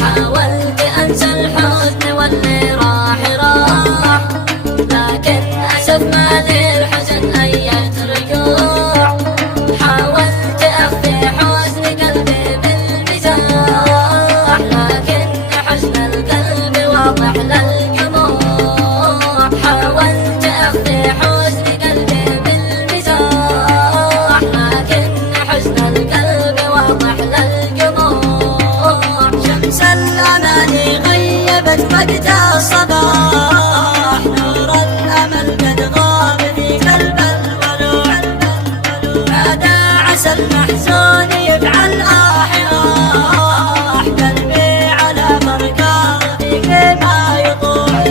حاولت أنسى الحزن واللي راح راح، لكن أسف ما للحزن أية رجوع. حاولت أخفي حزن قلبي بالمزاح، لكن حزن القلب واضح للجموع. حاولت أخفي حزن قلبي بالمزاح، لكن حزن القلب واضح للجموع. شمس الأماني غيبت وقت الصباح، نور الأمل قد غاب في قلب الضلوع. هذا عسى المحزون يفعل آح قلبي على بركاتي فيما يطوع.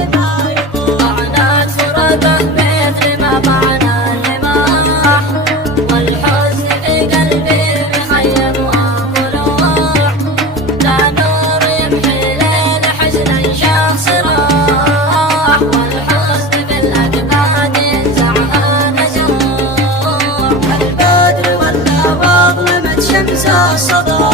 طعنت فرقه مثل ما طعن الرماح، والحزن في قلبي مخيم وضلوع. لا نور يمحي ليل حزنا شخص راح، والحزن بالأكباد ينزعها نزوع. البدر ولا وظلمت شمس الصباح،